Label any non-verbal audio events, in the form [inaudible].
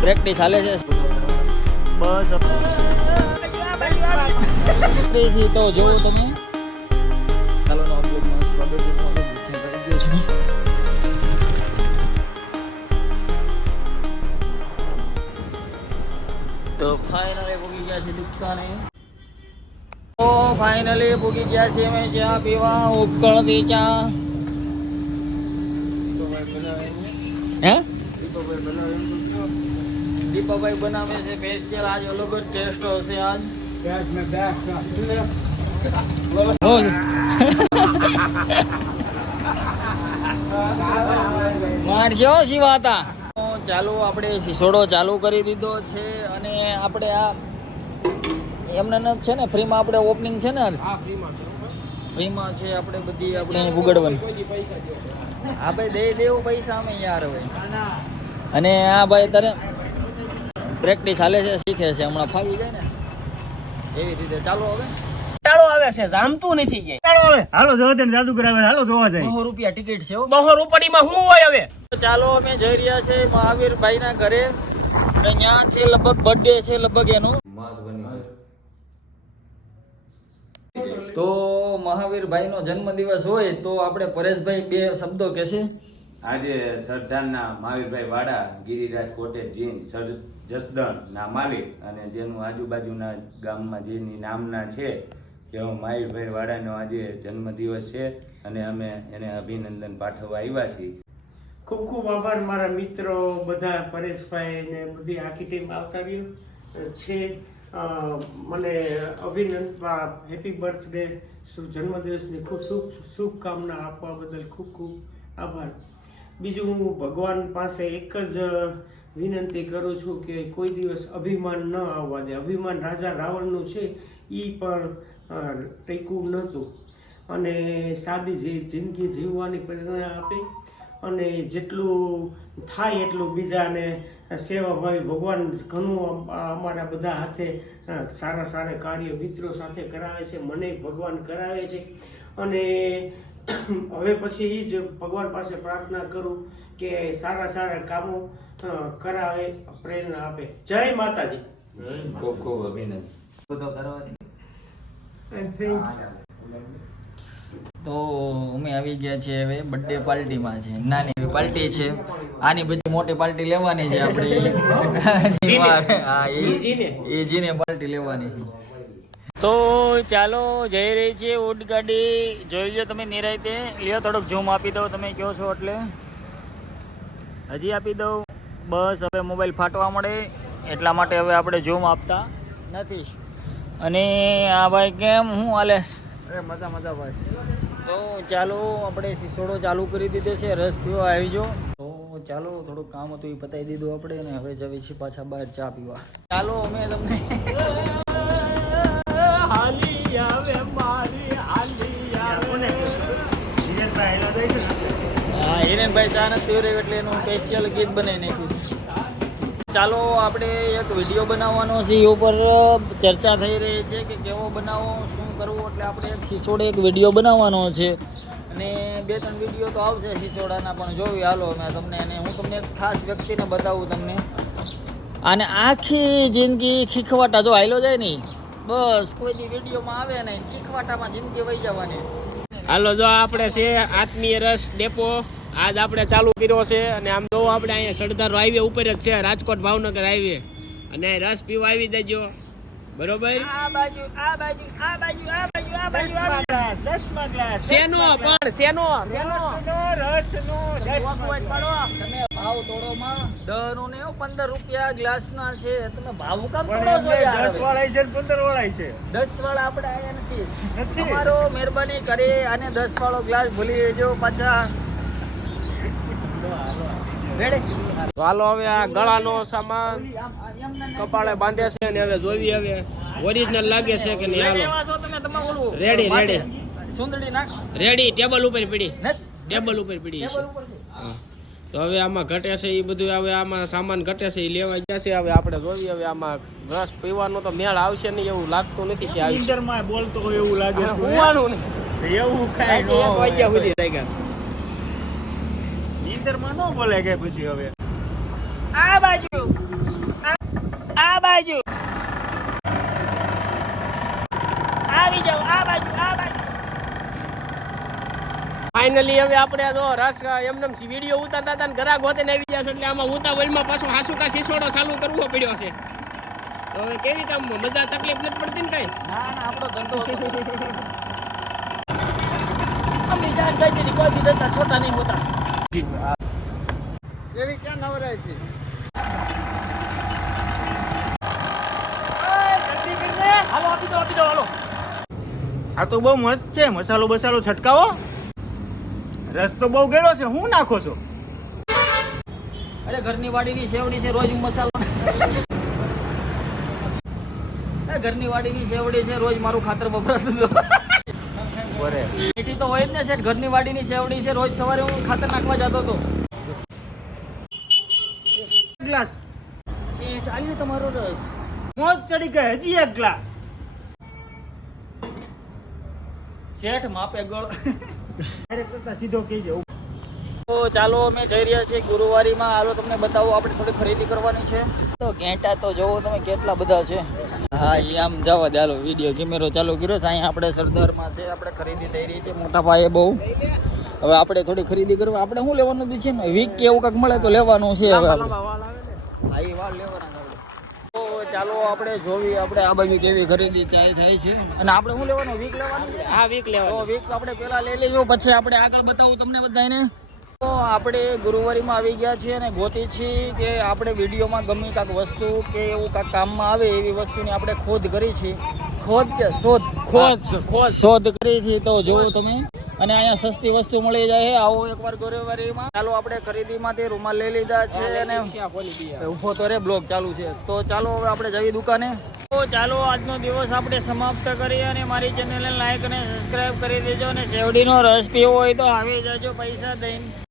Practice હાલે છે. બસ. Practice તો જોવો તમે. ચાલો નો બ્લોગમાં સ્વાગત છે. તમારું દર્શન કરી તો ફાઇનલી ભૂગી ગયા છે દુકાને. તો ફાઇનલી ભૂગી ગયા છે અમે ચા પીવા ઉકળતી ચા. હે? દીપાભાઈ બનાવે છે. સ્પેશિયલ આજ અલગ જ ટેસ્ટ હશે આજ. મારજો શિવા હતા. ચાલુ આપણે સિસોડો ચાલુ કરી દીધો છે અને આપણે આ એમને છે ને ફ્રીમાં આપણે ઓપનિંગ છે ને ફ્રીમાં છે. આપણે બધી આપણે ઉગડવાની હા ભાઈ દઈ દેવું પૈસા અમે યાર હવે. અને આ ભાઈ તારે પ્રેક્ટિસ હાલે છે શીખે છે હમણાં ફાવી જાય ને. એવી રીતે ચાલો હવે. ટાળો આવે છે જામતું નથી જાય ચાલો હવે હાલો જોવા જાદુગર આવે હાલો જોવા જાય. બસો રૂપિયા ટિકિટ છે હો. બહો રૂપડીમાં શું હોય હવે? ચાલો અમે જઈ રહ્યા છે મહાવીરભાઈના ઘરે. ત્યાં છે લગભગ બર્થડે છે લગભગ એનું. તો મહાવીરભાઈ નો જન્મદિવસ હોય તો આપણે પરેશભાઈ બે શબ્દો કહેશે. આજે સરદારના Mahavirbhai Vada Giriraj cottage gin sir Jasdan ના માલિક અને જેનું આજુબાજુના ગામમાં જેની નામના છે એવો મહાવીરભાઈ વાડાનો આજે જન્મદિવસ છે અને અમે એને અભિનંદન પાઠવવા આવ્યા છીએ. ખૂબ ખૂબ આભાર મારા મિત્રો બધા પરેશભાઈ ને બધી આખી ટીમ આવતા રહ્યું. છે મને અભિનંદન હેપી બર્થડે જન્મદિવસની ખૂબ શુભ શુભકામના આપવા બદલ ખૂબ ખૂબ આભાર. બીજું હું ભગવાન પાસે એક જ વિનંતી કરું છું કે કોઈ દિવસ અભિમાન ન આવવા દે. અભિમાન રાજા રાવણનું છે એ પણ અ, ટેકવું નહોતું. અને સાદી જિંદગી જીવવાની પ્રેરણા આપે અને જેટલું થાય એટલું બીજાને સેવા ભાઈ ભગવાન ઘણું અમારા બધા હાથે સારા સારા કાર્ય મિત્રો સાથે કરાવે છે મને ભગવાન કરાવે છે. અને હવે પછી એ જ ભગવાન પાસે પ્રાર્થના કરું કે સારા સારા કામો કરાવે પ્રેરણા આપે. જય માતાજી. ખૂબ ખૂબ અભિનંદન. તો કરવાની તો અમે આવી ગયા છીએ હવે બર્થડે પાર્ટીમાં છે. નાની એવી પાર્ટી છે. આની બધી મોટી પાર્ટી લેવાની છે આપણે. [laughs] હા એ જીને. પાર્ટી લેવાની છે. તો ચાલો જઈ રહી છે ઊંટ ગાડી. જોઈ લો તમે નિરાયતે લ્યો થોડોક ઝૂમ આપી દો તમે કહો છો એટલે? હજી આપી દઉં. બસ હવે મોબાઈલ ફાટવા મળે. એટલા માટે હવે આપણે ઝૂમ આપતા નથી. અને આ ભાઈ કેમ? હું હાલે? મજા મજા ભાઈ. તો ચાલો આપણે સિસોડો ચાલુ કરી દીધો છે રસ પીવા આવી જો તો ચાલો થોડુંક કામ હતું એ પતાવી દીધું આપણે અને હવે જવી છીએ પાછા બહાર ચા પીવા. ચાલો અમે તમને હાલી આવે મારી હાલી આવે હા હિરેનભાઈ ચા નથી એટલે એનું સ્પેશિયલ ગીત બનાવી નાખ્યું છે. ચાલો આપણે એક વીડિયો બનાવવાનો છે. એ ઉપર ચર્ચા થઈ રહી છે કે કેવો બનાવો, શું કરવું, એટલે આપણે એક સિસોડે એક વીડિયો બનાવવાનો છે. અને બે ત્રણ વીડિયો તો આવશે સિસોડાના પણ જોવી હાલો, મેં તમને અને હું તમને એક ખાસ વ્યક્તિને બતાવું તમને. અને આખી જિંદગી ખીખવાટા, જો હાલો જાય નહીં બસ, કોઈ દી વિડીયોમાં આવે ને ખીખવાટામાં જિંદગી વહી જવાની. હાલો, જો આપણે છે આત્મીય રસ ડેપો. આજ આપણે ચાલુ કર્યો છે અને આમ જો આપણે અહીંયા સરદાર હાઈવે ઉપર જ છે રાજકોટ ભાવનગર હાઈવે. અને રસ પીવા આવી દેજો બરોબર? આ બાજુ આ બાજુ આ બાજુ આ બાજુ આ બાજુ આ બાજુ. શેનો પણ શેનો શેનો? તમે ભાવ તોડોમાં દસનું ને પંદર રૂપિયા ગ્લાસના છે. તમે ભાવ કામ તોડો છો યાર. દસ વાળાય છે ને પંદર વાળાય છે. દસ વાળા આપણે આયા નથી. નથી? તમારો મહેરબાની કરી અને દસ વાળો ગ્લાસ ભૂલી દેજો પાછા તો હાલો હવે આ ગળાનો સામાન કપાળે બાંધે છે ને હવે જોવી હવે ઓરિજિનલ લાગે છે કે નહીં? હાલો. લેવા છો તમે? તમે ઓલું રેડી, રેડી. સુંદડી નાખ. રેડી ટેબલ ઉપર પડી. ટેબલ ઉપર પડી છે. તો હવે આમાં ઘટે છે એ બધું હવે આમાં સામાન ઘટે છે એ લેવા ગયા છે. હવે આપણે જોઈએ હવે આમાં રસ પીવાનો તો મેળ આવશે નહીં એવું લાગતું નથી કે ઇન્ટરમાં બોલતો હોય એવું લાગે છે. એવું કાંઈ વાગ્યા. સુધી ઇન્ટરમાં ન બોલે કે પછી હવે. આ બાજુ. આ- બાજુ. આવી જાઓ આ બાજુ આ બાજુ. ફાઇનલી હવે આપણે જો રસ એમને વીડિયો ઉતારતા હતા ને ઘરા ગોતે આવી જશે એટલે આમાં ઉતાવળમાં પાછો હાસુકા સિસોડો ચાલુ કરવો પડ્યો છે. હવે કેવી કામ મજા તકલીફ નથી પડતી ને કઈ? ના ના આપણો ધંધો હતો. [laughs] અમી કઈ દીધી કોઈ બી ધંધા છોટા નહીં હોતા. એવી ક્યાં નવરાય છે આ તો બહુ મસ્ત છે, મસાલો બસાલો છટકાવો. રસ તો બહુ ગેલો છે, હું નાખો છો? અરે ઘરની વાડીની સેવડી છે, રોજ મસાલો ઘરની વાડીની સેવડી છે, રોજ મારું ખાતર વપરાતું હતું. બરે મીઠી તો હોય જ ને શેઠ ઘરની વાડીની સેવડી છે રોજ સવારે હું ખાતર નાખવા જતો હતો. ગ્લાસ. શેઠ આવ્યો તમારો રસ. મોજ ચડી ગઈ હજી એક ગ્લાસ. શેઠ માપે ગળ. સીધો કહેજે તો ચાલો અમે જઈ રહ્યા છીએ ગુરુવારીમાં. હાલો તમને બતાવો આપણે થોડી ખરીદી કરવાની છે. તો ઘેંટા તો જોવો તમે કેટલા બધા છે. હા એ આમ જવા દે. હાલો વીડિયો કેમેરો ચાલુ કર્યો છે. અહીંયા આપણે સરદારમાં છે આપણે ખરીદી થઈ રહી છે. મોટા પાયે બહુ. હવે આપણે થોડી ખરીદી કરવા. આપણે શું લેવાનું બી છે ને વીક કે એવું કંઈક મળે તો લેવાનું છે હવે તો ચાલો આપણે જોવી આપણે આ બાજુ કેવી ખરીદી ચાય થાય છે. અને આપણે શું લેવાનું? વીક લેવાનું છે હા વીક લેવાનું. લેવા વીક આપણે પહેલા લઈ લેજો. પછી આપણે આગળ બતાવું તમને બધાને. આપણે ગુરુવારીમાં આવી ગયા છીએ અને ગોતી છીએ કે આપણે વિડીયોમાં ગમે કાંક વસ્તુ કે એવું કાંક કામમાં આવે એવી વસ્તુની આપણે ખોદ કરી છે. ખોદ કે શોધ? ખોદ, ખોદ. શોધ કરી છે તો જોવો તમે. અને અહીંયા સસ્તી વસ્તુ મળી જાય આવો એકવાર ગુરુવારીમાં. ચાલો આપણે ખરીદીમાંથી રૂમાલ લઈ લીધા છે અને ઊભો તો રે બ્લોગ ચાલુ છે. તો ચાલો હવે આપણે જઈએ દુકાને. તો ચાલો આજનો દિવસ આપણે સમાપ્ત કરીએ અને મારી ચેનલને લાઈક અને સબસ્ક્રાઇબ કરી દેજો અને શેવડીનો રસ પીવો હોય તો આવી જજો પૈસા દઈને.